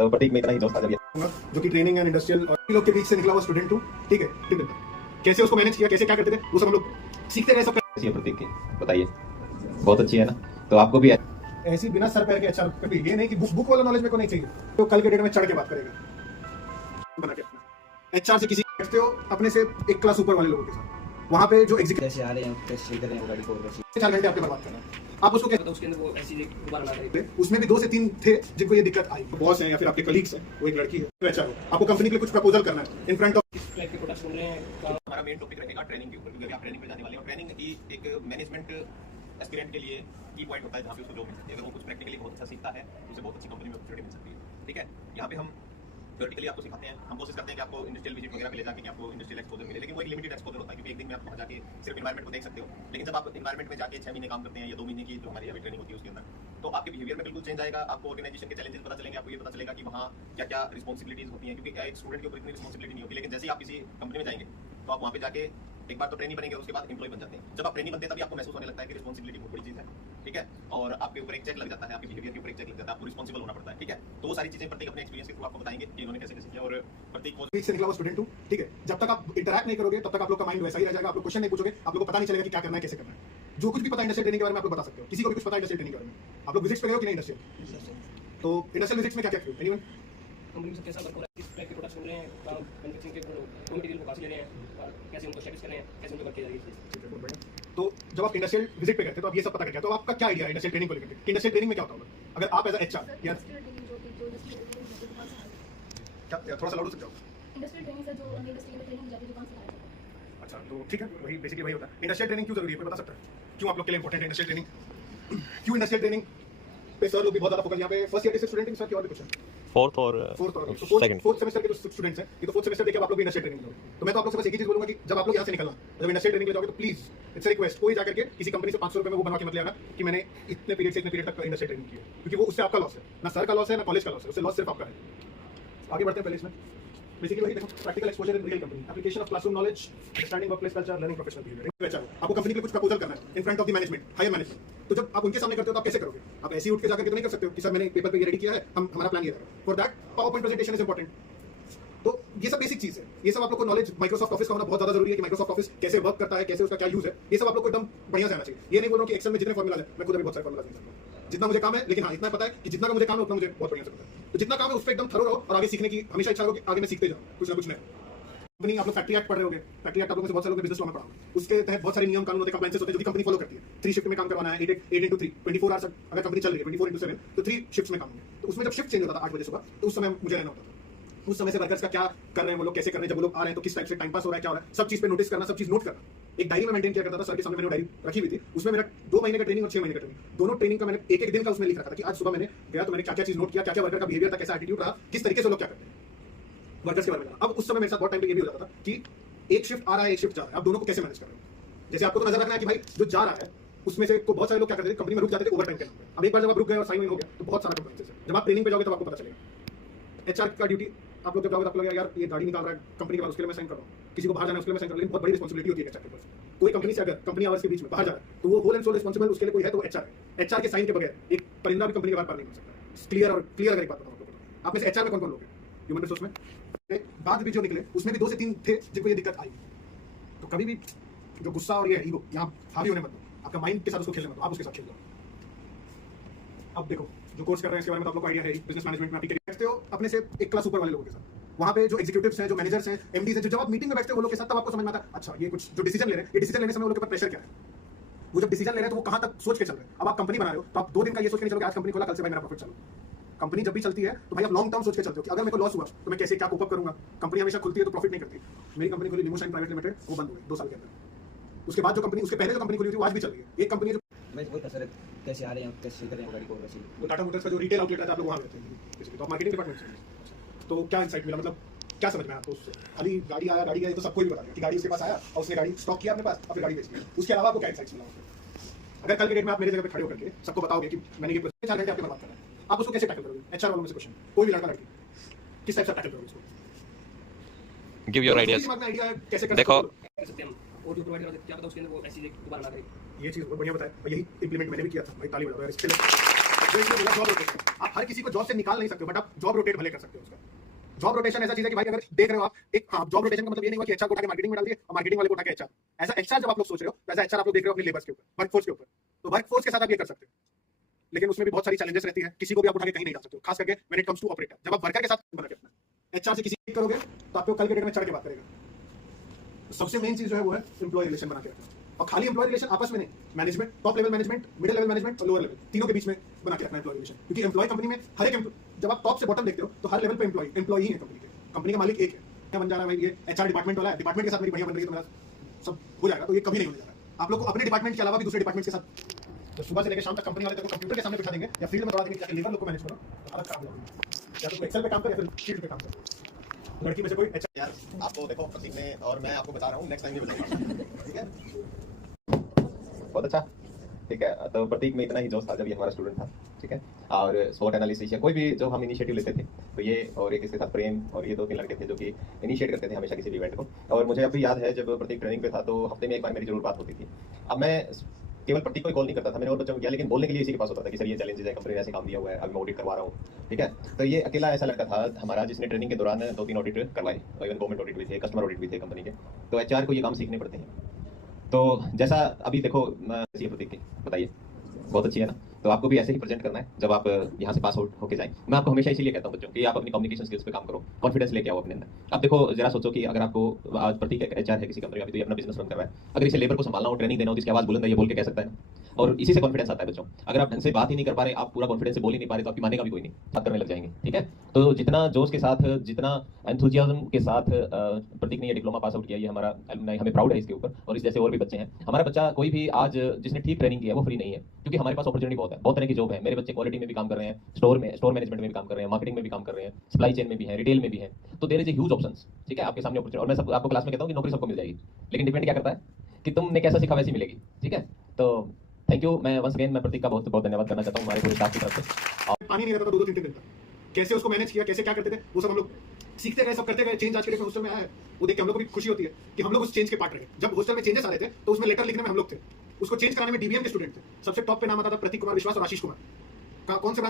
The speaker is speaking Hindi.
तो प्रतीक में इतना ही दोस्त आ जाएगा जो कि ट्रेनिंग एंड इंडस्ट्रियल और लोग के बीच से निकला हुआ स्टूडेंट हूँ। ठीक है, ठीक है। कैसे उसको मैनेज किया, कैसे क्या करते थे, वो सब हम लोग सीखते रहे। सब कैसी है प्रतीक की बताइए, बहुत अच्छी है ना? तो आपको भी ऐसी बिना सर पैर के अच्छा कभी ये नहीं कि बुक वाला नॉलेज मेरे को नहीं चाहिए, तो कल के डेट में चढ़ के बात करेगा बना के अपना एचआर से किसी बैठते हो अपने से एक क्लास ऊपर वाले लोगों के साथ, वहां पे जो एग्जीक्यूटिव कैसे आ रहे हैं, कैसे कर रहे हैं गाड़ी को, 4 घंटे आपके बर्बाद करना। आप उसको तो उसके अंदर वो ऐसी दोबारा ना करें। उसमें भी 2 से 3 थे जिनको ये दिक्कत आई, बॉस है या फिर आपके कलीग्स हैं, वो एक लड़की है, तो एचआर हो, आपको कंपनी के लिए कुछ प्रपोजल करना है इन फ्रंट ऑफ किस टाइप के प्रोडक्ट्स बन रहे हैं। हमारा मेन टॉपिक रहेगा ट्रेनिंग के ऊपर, क्योंकि आप ट्रेनिंग पे जाने वाले हैं और ट्रेनिंग ही एक मैनेजमेंट एस्पिरेंट के लिए की पॉइंट होता है जहाँ पे उसको जॉब मिल सकती है। अगर वो कुछ प्रैक्टिकली बहुत अच्छा सीखता है तो उसे बहुत अच्छी कंपनी में अपॉर्चुनिटी मिल सकती है। ठीक है, यहाँ पे हम थ्योरेटिकली आपको सिखाते हैं, हम कोशिश करते हैं कि आपको इंडस्ट्रियल विजिट वगैरह पे ले जाके कि आपको इंडस्ट्रियल एक्सपोजर मिले, लेकिन वो एक लिमिटेड एक्सपोजर होता है क्योंकि एक दिन में आप वहाँ जाके सिर्फ एनवायरमेंट को देख सकते हो। लेकिन जब आप एनवायरमेंट में जाके 6 महीने काम करते हैं या 2 महीने की जो हमारी अभी ट्रेनिंग होती है उसके अंदर, तो आपके बिहेवियर में बिल्कुल चेंज आएगा, आपको ऑर्गेनाइजेशन के चैलेंजेस पता चलेंगे, आपको ये पता चलेगा कि वहाँ क्या क्या रिस्पॉन्सिबिलिटीज होती हैं, क्योंकि एक स्टूडेंट के ऊपर इतनी रिस्पॉन्सिबिलिटी नहीं होती। लेकिन जैसे ही आप किसी कंपनी में जाएंगे तो आप वहाँ पे जाके एक बार तो ट्रेनिंग बनेंगे, उसके बाद एम्प्लॉय बन जाते हैं। जब आप ट्रेनिंग बनते हैं तभी आपको महसूस होने लगता है कि रिस्पॉन्सिबिलिटी बहुत बड़ी चीज़ है। ठीक है, और आपके ऊपर एक चेक लग जाता है, आपके बिहेवियर के ऊपर एक चेक लग जाता है, आपको रिस्पॉन्सिबल होना पड़ता है। ठीक है, तो वो सारी चीजें प्रतीक अपने एक्सपीरियंस के थ्रू आपको बताएंगे कि इन्होंने कैसे कैसे किया। और प्रतीक वो से निकला हुआ स्टूडेंट हूँ। ठीक है, जब तक आप इंटरैक्ट नहीं करोगे तब तक आप लोग का माइंड वैसा ही रह जाएगा, आप लोग क्वेश्चन नहीं पूछोगे, आप लोग को पता नहीं चलेगा कि क्या करना है, कैसे करना है। जो कुछ भी पता है इंडस्ट्रियल ट्रेनिंग के बारे में आप लोग बता सकते हो, किसी को भी कुछ पता है इंडस्ट्रियल ट्रेनिंग के बारे में। आप लोग विजिट्स पे गए हो कि नहीं इंडस्ट्रियल? तो इंडस्ट्रियल विजिट्स में क्या क्या किया एनीवन? कंपनी से कैसा वर्क हो रहा है, किस टाइप के प्रोडक्ट्स बन रहे हैं, मैन्युफैक्चरिंग के रॉ मटेरियल को कहाँ से ले रहे हैं और कैसे उनको शेड्यूल कर रहे हैं, कैसे उनको वर्क किया जाएगा। तो जब आप इंडस्ट्रियल विजिट पे करते हो तो आप ये सब पता करते हो, तो आपका क्या आइडिया है इंडस्ट्रियल ट्रेनिंग को लेकर? इंडस्ट्रियल ट्रेनिंग में क्या होता होगा अगर आप एज अ एचआर या क्या थोड़ा सा लाउड हो सकते हो? इंडस्ट्रियल ट्रेनिंग से जो इंडस्ट्री में ट्रेनिंग जाती है दुकान से लाया जाता है। अच्छा, तो ठीक है, वही बेसिकली वही होता है। इंडस्ट्रियल ट्रेनिंग क्यों जरूरी है, कोई बता सकता है? क्यों आप लोग के लिए इंपॉर्टेंट है इंडस्ट्रियल ट्रेनिंग? क्यों इंडस्ट्रियल ट्रेनिंग पे सर लोग भी बहुत ज्यादा फोकस, यहाँ पे फर्स्ट ईयर के स्टूडेंट हैं सर की और भी कुछ है? फोर्थ और सेकंड फोर्थ सेमेस्टर के जो स्टूडेंट्स हैं, ये तो फोर्थ सेमेस्टर देके आप लोग भी इंडस्ट्रियल ट्रेनिंग लोगे। तो मैं तो आप लोग से बस एक ही चीज बोलूंगा कि जब आप लोग यहाँ से निकलना, जब इंडस्ट्रियल ट्रेनिंग पे जाओगे तो प्लीज इट्स रिक्वेस्ट, कोई जाकर के किसी कंपनी से 500 रुपए में वो बनवा के मत ले आना कि मैंने इतने पीरियड से इतने पीरियड तक इंडस्ट्रियल ट्रेनिंग की है, क्योंकि वो उससे आपका लॉस है, ना सर का लॉस है ना कॉलेज का लॉस है, उससे लॉस सिर्फ आपका है। आगे बढ़ते हैं पहले इसमें बेसिकली वही देखो, practical exposure in real company, application of classroom knowledge, understanding workplace culture, learning professional behaviour. आपको कंपनी के लिए कुछ प्रपोजल करना है in front of the management, higher management. तो जब आप उनके सामने करते हो तो आप कैसे करोगे? आप ऐसे ही उठ के जाकर के तो नहीं कर सकते हो कि सर मैंने पेपर पे ये रेडी किया है, हम हमारा प्लान ये है। For that power point presentation is important. तो ये सब बेसिक चीज है, ये सब आप लोग को नॉलेज माइक्रोसॉफ्ट ऑफिस का होना बहुत ज्यादा जरूरी है कि माइक्रोसॉफ्ट ऑफिस कैसे वर्क करता है, कैसे उसका क्या यूज है, ये सब आप लोग को एकदम बढ़िया से आना चाहिए। ये नहीं बोल रहा हूं कि एक्सेल में जितने फॉर्मूला है, मैं खुद भी बहुत सारे फॉर्मूला नहीं जानता, जितना मुझे काम है, लेकिन हाँ इतना पता है कि जितना मुझे काम है उतना मुझे बहुत बढ़िया से पता है। तो जितना काम है उस पर एकदम थरो रहो और आगे सीखने की हमेशा इच्छा रहो कि आगे मैं सीखते जाऊँ कुछ ना कुछ नया। कंपनी आप लोग फैक्ट्री एक्ट पढ़ रहे होगे, फैक्ट्री एक्ट आप लोगों से बहुत सारे लोग बिजनेस लॉ में पढ़ा, उसके तहत बहुत सारे नियम कानून होते हैं, कंप्लायंसेस होते हैं जो कंपनी फॉलो करती है। 3 शिफ्ट में काम करवाना है, 8x3 24 आवर्स अगर कंपनी चल रही है 24x7 तो 3 शिफ्ट्स में काम होंगे। तो उसमें जब शिफ्ट चेंज होता था 8 बजे सुबह, तो उस समय मुझे रहना होता था। उस समय से वर्कर्स का क्या कर रहे हैं वो लोग, कैसे कर रहे हैं, जब वो लोग आ रहे हैं तो किस टाइप से टाइम पास हो रहा है, क्या हो रहा है, सब चीज पे नोटिस करना, सब चीज नोट करना। एक डायरी में मेंटेन किया करता था, सर के सामने मैंने डायरी रखी हुई थी, उसमें मेरा 2 महीने का ट्रेनिंग और 6 महीने का ट्रेनिंग, दोनों ट्रेनिंग का मैंने एक दिन का उसमें लिख रखा था कि आज सुबह मैंने गया तो मैंने क्या क्या चीज नोट किया, क्या क्या वर्कर का बिहेवियर था, कैसा एटीट्यूड रहा, किस तरीके से लोग क्या करते हैं वर्कर्स के बारे में। अब उस समय मेरे साथ बहुत टाइम पे ये भी हो जाता था कि एक शिफ्ट आ रहा है, एक शिफ्ट जा रहा है, अब दोनों को कैसे मैनेज कर रहे हो। जैसे आपको तो नजर रखना है कि भाई जो जा रहा है उसमें से को बहुत सारे लोग क्या करते थे, कंपनी में रुक जाते थे ओवर टाइम के नाम पे। अब एक बार जब आप रुक गए और साइन हो गया तो बहुत सारा कंप्लेंट्स है। जब आप ट्रेनिंग पे जाओगे तब आपको पता चलेगा। एचआर का ड्यूटी आप लोग जब जाओगे तो आपको लगेगा यार ये गाड़ी निकाल रहा है कंपनी के बाद, उसके लिए मैं साइन कर रहा हूँ, किसी को बाहर जाना है उसके लिए मैं साइन कर रहा हूँ, बहुत बड़ी रिस्पांसिबिलिटी होती है एचआर के पास। कोई कंपनी से अगर कंपनी आवर्स के बीच में बाहर जा रहा है तो वो होल एंड सोल रिस्पांसिबल उसके लिए कोई है तो एचआर है। एचआर के साइन के बगैर एक परिंदा भी कंपनी के बाहर पार नहीं कर सकता। क्लियर और क्लियर अगर एक बात बताऊं आप में से एचआर में कौन कौन लोग हैं ह्यूमन रिसोर्स में? बाद भी जो निकले उसमें भी 2 से 3 थे जिनको ये दिक्कत आई। तो कभी भी जो गुस्सा और ये ईगो यहाँ हावी होने मत दो, आपका माइंड के साथ उसको खेलने मत दो, आप उसके साथ खेल लो। अब देखो जो कोर्स कर रहे हैं इसके बारे में तो आप लोग को आइडिया है, बिजनेस मैनेजमेंट में आप बैठते हो अपने से एक क्लास ऊपर वाले लोगों के साथ, वहाँ पे जो एग्जीक्यूटिव्स हैं, जो मैनेजर्स हैं, एमडीज हैं, जब आप मीटिंग में बैठते हो वो लोग के साथ, तब आपको समझ में आता है अच्छा ये कुछ जो डिसीजन ले रहे हैं, ये डिसीजन लेने समय वो लोग के ऊपर प्रेशर क्या है। वो जब डिसीजन ले रहे हैं तो वो कहाँ तक सोच के चल रहे हैं। अब आप कंपनी बना रहे हो तो आप 2 दिन का ये सोच के नहीं चलोगे आज कंपनी खोला कल से भाई मेरा प्रॉफिट चलो। कंपनी जब भी चलती है तो भाई आप लॉन्ग टर्म सोच के चलते हो कि अगर मेरे को लॉस हुआ तो मैं कैसे क्या कोप अप करूंगा। कंपनी हमेशा खुलती है तो प्रॉफिट नहीं करती। मेरी कंपनी खुली लिमोशाइन प्राइवेट लिमिटेड, वो बंद हो गई 2 साल के अंदर। उसके बाद जो कंपनी, उसके पहले जो कंपनी खुली थी वो आज भी चल रही है। एक कंपनी मैं वही सर कैसे आ रहे हैं, कैसे कर रहे हैं गाड़ी को, वैसे वो टाटा मोटर्स का जो रिटेल आउटलेट है आप लोग वहाँ रहते हैं, तो आप मार्केटिंग डिपार्टमेंट से। तो क्या इंसाइट मिला, मतलब क्या समझ में आपको उससे? खाली गाड़ी आया, गाड़ी आई तो सबको भी बता दिया कि गाड़ी उसके पास आया और उसने गाड़ी स्टॉक किया अपने पास और फिर गाड़ी बेच दी। उसके अलावा आपको क्या इंसाइट्स मिला? अगर कल के डेट में आप मेरे जगह पे खड़े होकर के सबको बताओगे कि मैंने ये 4 घंटे आपके बर्बाद करना है, आप उसको कैसे टैकल करोगे? एचआर वालों में से क्वेश्चन, कोई भी लड़का लड़की किस टाइप से टैकल करोगे उसको? Give your ideas. कैसे कर देखो सकते हैं और जो प्रोवाइड क्या पता उसके अंदर वो ऐसी दोबारा ना करें। ये चीज बहुत बढ़िया बताया, यही इंप्लीमेंट मैंने भी किया था भाई, ताली बजा रहा है। जो इसने बोला जॉब रोटेशन, आप हर किसी को जॉब से निकाल नहीं सकते हो, बट आप जॉब रोटेट भले कर सकते हो उसका। जॉब रोटेशन ऐसा चीज है कि भाई अगर देख रहे हो आप एक, हाँ, जॉब रोटेशन का मतलब ये नहीं हुआ कि एचआर को उठा के मार्केटिंग में डाल दिए और मार्केटिंग वाले को उठा के एचआर, ऐसा एचआर जब आप लोग सोच रहे हो वैसा एचआर आप लोग देख रहे हो अपने लेबर्स के ऊपर, वर्कफोर्स के ऊपर, तो वर्कफोर्स के साथ आप ये कर सकते हो, लेकिन उसमें भी बहुत सारी चैलेंजेस रहती है, किसी को भी आप उठा के कहीं नहीं डाल सकते हो, खास करके when it comes to operator. जब आप वर्कर के साथ बना के अपना एचआर से किसी करोगे तो आपको कल के डेट में चढ़ के बात करेगा। तो सबसे मेन चीज जो है वो है एम्प्लॉय रिलेशन बना के रखना, और खाली एम्प्लॉय रिलेशन आपस में नहीं, management, top level management, middle level management और लोअर लेवल, तीनों के बीच में बना के रखना एम्प्लॉय रिलेशन। क्योंकि एम्प्लॉय कंपनी में हर एक, जब आप टॉप से बॉटम देखते हो तो हर लेवल पे एम्प्लॉय ही है कंपनी का मालिक एक है। क्या बन जा रहा है भाई, ये एचआर डिपार्टमेंट वाला है, डिपार्टमेंट के साथ मेरी बढ़िया बन रही है तो मेरा सब हो जाएगा, तो ये कभी नहीं होने जा रहा। आप लोग को अपने डिपार्टमेंट के अलावा भी दूसरे डिपार्टमेंट के साथ, तो सुबह से लेकर शाम तक कंपनी वाले तेरे को कंप्यूटर के सामने बिठा देंगे या फील्ड में दौड़ा देंगे कि लेबर लोग को मैनेज करो, तो हालत खराब हो जाएगी। या तो एक्सेल पे काम कर या फिर फील्ड पे काम कर। लड़की में से कोई एचआर, यार आपको देखो प्रतीक ने, और मैं आपको बता रहा हूँ नेक्स्ट टाइम भी बताऊंगा, ठीक है? बहुत अच्छा, ठीक है। तो प्रतीक में इतना ही जोश था जब ये हमारा स्टूडेंट था, ठीक है। और स्वॉट एनालिसिस या कोई भी जो हम इनिशिएटिव लेते थे, तो ये और एक इसके साथ प्रेम और ये 2-3 लड़के थे जो कि इनिशिएट करते थे हमेशा किसी भी इवेंट को। और मुझे अभी याद है जब प्रतीक ट्रेनिंग पे था तो हफ्ते में एक बार मेरी जरूर बात होती थी। अब मैं केवल प्रतीक को कॉल नहीं करता था, मैंने और बच्चों को किया, लेकिन बोलने के लिए इसी के पास होता था कि सर ये चैलेंजेस है, कंपनी ने ऐसे काम दिया हुआ है, अभी मैं ऑडिट करवा रहा हूँ, ठीक है। तो ये अकेला ऐसा लड़का था हमारा जिसने ट्रेनिंग के दौरान 2-3 ऑडिट करवाए, और इवन गवर्नमेंट ऑडिट भी थे, कस्टमर ऑडिट भी थे कंपनी के। तो एचआर को ये काम सीखने पड़ते हैं। तो जैसा अभी देखो प्रतीक की बताइए, बहुत अच्छी है ना, तो आपको भी ऐसे ही प्रेजेंट करना है जब आप यहाँ से पास आउट होके जाएं। मैं आपको हमेशा इसीलिए कहता हूँ बच्चों कि आप अपनी कम्युनिकेशन स्किल्स पे काम करो, कॉन्फिडेंस लेके आओ अपने अंदर। अब देखो जरा सोचो कि अगर आपको आज प्रतीक एचआर है किसी कंपनी में, तो ये अपना बिजनेस रन कर रहा है, अगर इसे लेबर को संभालना हो, ट्रेनिंग देना हो, तो इसकी आवाज बुलंद है, ये बोल के कह सकता है, और इसी से कॉन्फिडेंस आता है बच्चों। अगर आप ढंग से बात ही नहीं कर पा रहे, आप पूरा कॉन्फिडेंस से बोल ही नहीं पा रहे, तो आपकी मानेगा भी कोई नहीं, बात करने लग जाएंगे, ठीक है। तो जितना जोश के साथ, जितना एंथुजियाज्म के साथ प्रतीक ने ये डिप्लोमा पास आउट किया, ये हमारा एलुमनाई, हमें प्राउड है इसके ऊपर, और इस जैसे और भी बच्चे हैं। हमारा बच्चा कोई भी आज जिसने ठीक ट्रेनिंग किया वो फ्री नहीं है, क्योंकि हमारे पास अपॉर्चुनिटी बहुत है, बहुत तरह की जॉब है। मेरे बच्चे क्वालिटी में भी काम कर रहे हैं, स्टोर मैनेजमेंट में भी काम कर रहे हैं, मार्केटिंग में भी काम कर रहे हैं, सप्लाई चेन में भी है, रिटेल में भी है। तो there is a huge options, ठीक है, आपके सामने अपॉर्चुनिटी। और मैं सब आपको क्लास में कहता हूँ कि नौकरी सबको मिल जाएगी, लेकिन डिपेंड क्या करता है कि तुमने कैसा सीखा वैसी मिलेगी, ठीक है। तो थैंक यू। मैं वंस अगेन मैं प्रतीक का बहुत बहुत धन्यवाद करना चाहता हूँ हमारे पूरे स्टाफ की तरफ से। पानी नहीं रहता था 2-2 3 दिन तक, कैसे उसको मैनेज किया, कैसे क्या करते थे, वो सब हम लोग सीखते गए, सब करते गए। चेंज आज के डेट में हॉस्टल में आया है, वो देख के हम लोग को भी खुशी होती है कि हम लोग उस चेंज के पार्ट रहे। जब हॉस्टल में चेंजेस आ रहे थे तो उसमें लेटर लिखने में हम लोग थे, उसको चेंज कराने में डीबीएम के स्टूडेंट थे। सबसे टॉप पे नाम आता था प्रतीक कुमार विश्वास और आशीष कुमार। कौन से